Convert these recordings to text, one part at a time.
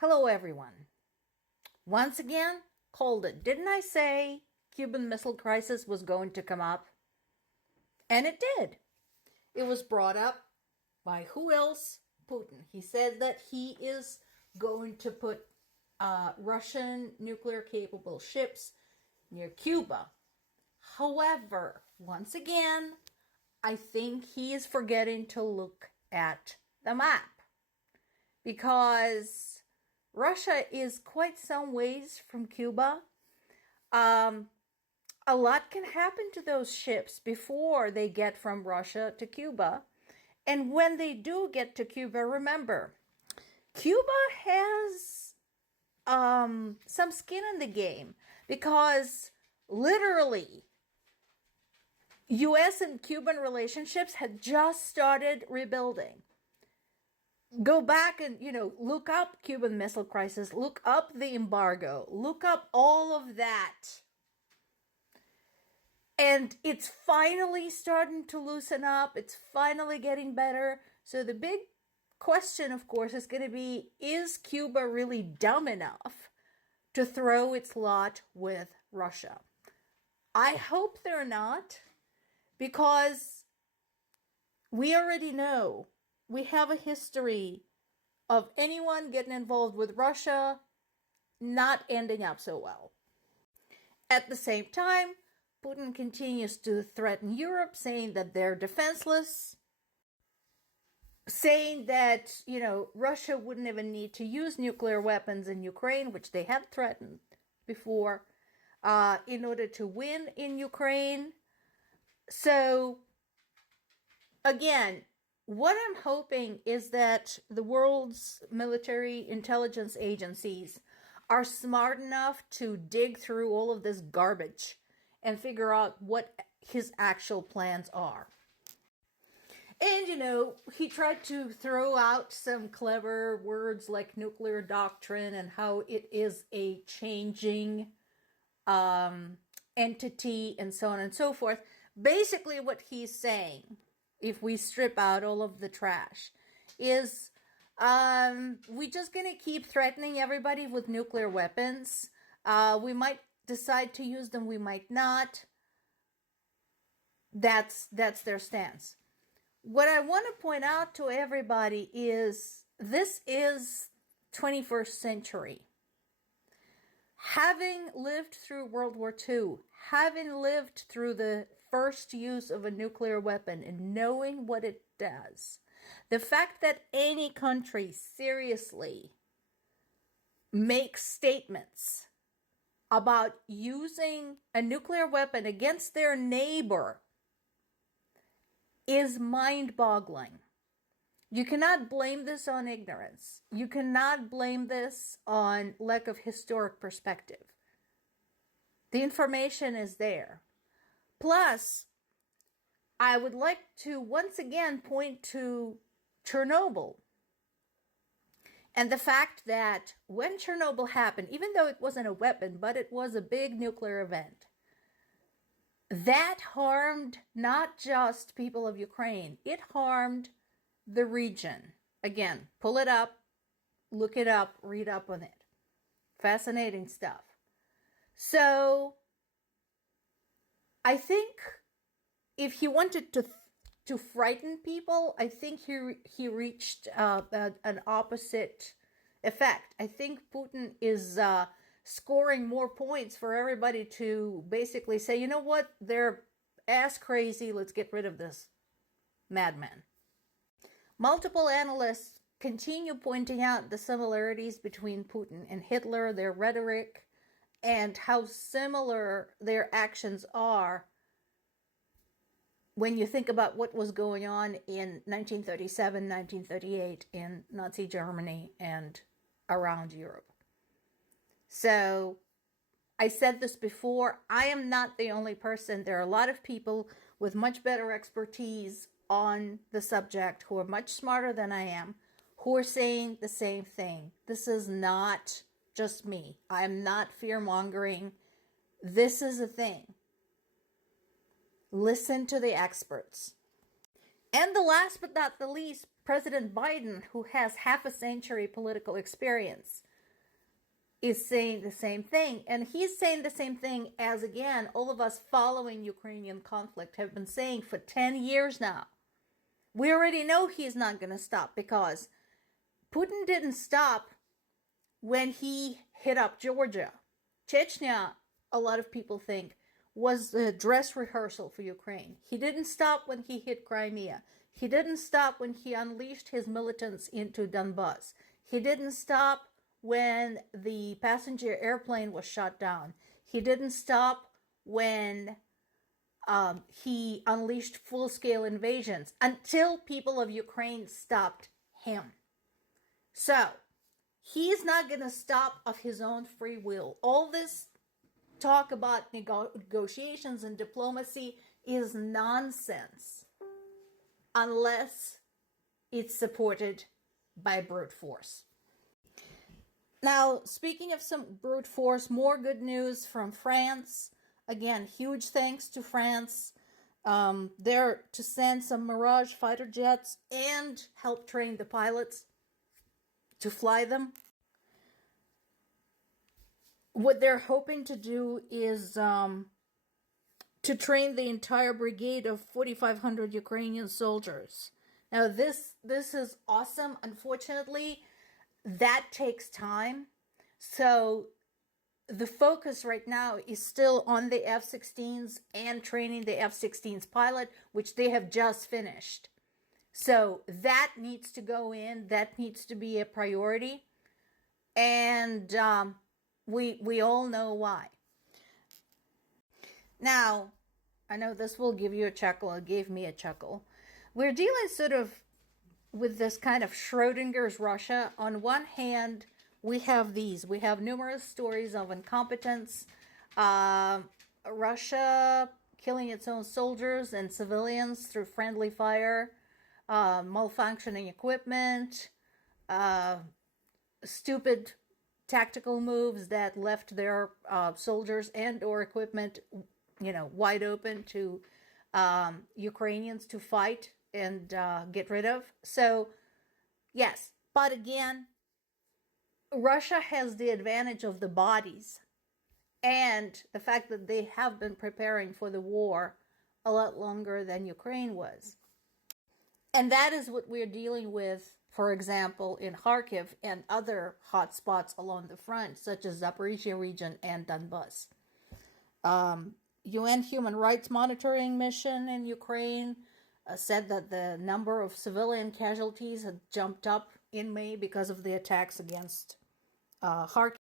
Hello, everyone. Once again, called it. Didn't I say Cuban Missile Crisis was going to come up? And it did. It was brought up by who else? Putin. He said that he is going to put Russian nuclear-capable ships near Cuba. However, once again, I think he is forgetting to look at the map, because Russia is quite some ways from Cuba. A lot can happen to those ships before they get from Russia to Cuba. And when they do get to Cuba, remember, Cuba has some skin in the game, because literally U.S. and Cuban relationships had just started rebuilding. Go back and, look up Cuban Missile Crisis, look up the embargo, look up all of that. And it's finally starting to loosen up. It's finally getting better. So the big question, of course, is going to be, is Cuba really dumb enough to throw its lot with Russia? I hope they're not, because we already know, we have a history of anyone getting involved with Russia not ending up so well. At the same time, Putin continues to threaten Europe, saying that they're defenseless, saying that, Russia wouldn't even need to use nuclear weapons in Ukraine, which they had threatened before, in order to win in Ukraine. So, again, what I'm hoping is that the world's military intelligence agencies are smart enough to dig through all of this garbage and figure out what his actual plans are. And, he tried to throw out some clever words like nuclear doctrine and how it is a changing entity and so on and so forth. Basically, what he's saying, if we strip out all of the trash, is we just going to keep threatening everybody with nuclear weapons. We might decide to use them, we might not. That's their stance. What I want to point out to everybody is this is 21st century. Having lived through World War II, having lived through the first use of a nuclear weapon and knowing what it does, the fact that any country seriously makes statements about using a nuclear weapon against their neighbor is mind-boggling. You cannot blame this on ignorance. You cannot blame this on lack of historic perspective. The information is there. Plus, I would like to once again point to Chernobyl and the fact that when Chernobyl happened, even though it wasn't a weapon, but it was a big nuclear event, that harmed not just people of Ukraine, it harmed the region. Again, pull it up, look it up, read up on it. Fascinating stuff. So, I think if he wanted to frighten people, I think he reached an opposite effect. I think Putin is scoring more points for everybody to basically say, you know what, they're ass crazy, let's get rid of this madman. Multiple analysts continue pointing out the similarities between Putin and Hitler, their rhetoric, and how similar their actions are when you think about what was going on in 1937, 1938 in Nazi Germany and around Europe. So, I said this before, I am not the only person. There are a lot of people with much better expertise on the subject who are much smarter than I am, who are saying the same thing. This is not just me. I am not fear-mongering. This is a thing. Listen to the experts. And the last but not the least, President Biden, who has half a century political experience. is saying the same thing. And he's saying the same thing as, again, all of us following Ukrainian conflict have been saying for 10 years now. We already know he's not going to stop, because Putin didn't stop when he hit up Georgia. Chechnya, a lot of people think, was the dress rehearsal for Ukraine. He didn't stop when he hit Crimea. He didn't stop when he unleashed his militants into Donbas. He didn't stop when the passenger airplane was shot down. He didn't stop when he unleashed full-scale invasions, until people of Ukraine stopped him. So, he's not going to stop of his own free will. All this talk about negotiations and diplomacy is nonsense unless it's supported by brute force. Now, speaking of some brute force, more good news from France. Again, huge thanks to France. They're to send some Mirage fighter jets and help train the pilots to fly them. What they're hoping to do is to train the entire brigade of 4,500 Ukrainian soldiers. Now, this is awesome. Unfortunately, that takes time. So the focus right now is still on the F-16s and training the F-16s pilot, which they have just finished. So that needs to go in. That needs to be a priority. And we all know why. Now, I know this will give you a chuckle. It gave me a chuckle. We're dealing sort of with this kind of Schrodinger's Russia. On one hand, we have these. We have numerous stories of incompetence, Russia killing its own soldiers and civilians through friendly fire, malfunctioning equipment, stupid tactical moves that left their soldiers and or equipment, wide open to Ukrainians to fight and get rid of. So, yes, but again, Russia has the advantage of the bodies and the fact that they have been preparing for the war a lot longer than Ukraine was. And that is what we're dealing with, for example, in Kharkiv and other hot spots along the front, such as Zaporizhia region and Donbas. UN Human Rights Monitoring Mission in Ukraine said that the number of civilian casualties had jumped up in May because of the attacks against Kharkiv.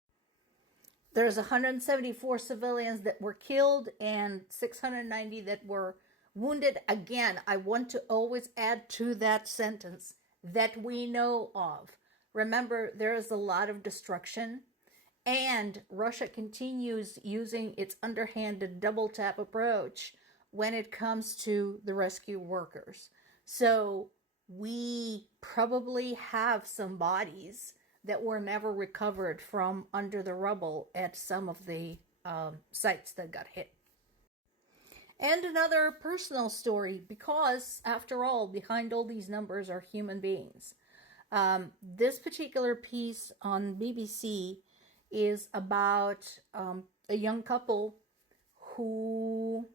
There's 174 civilians that were killed and 690 that were wounded. Again, I want to always add to that sentence, that we know of. Remember, there is a lot of destruction, and Russia continues using its underhanded double tap approach when it comes to the rescue workers. So we probably have some bodies that were never recovered from under the rubble at some of the sites that got hit. And another personal story, because after all, behind all these numbers are human beings. This particular piece on BBC is about a young couple who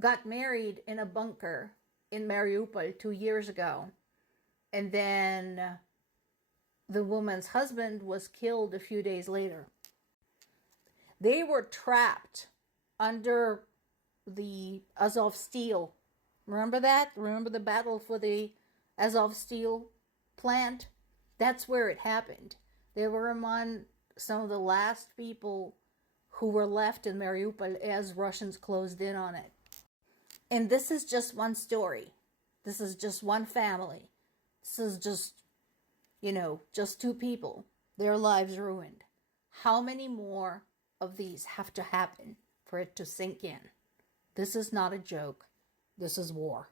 got married in a bunker in Mariupol 2 years ago. And then the woman's husband was killed a few days later. They were trapped under the Azov Steel. Remember that? Remember the battle for the Azov Steel plant? That's where it happened. They were among some of the last people who were left in Mariupol as Russians closed in on it. And this is just one story. This is just one family. This is just, just two people. Their lives ruined. How many more of these have to happen for it to sink in? This is not a joke. This is war.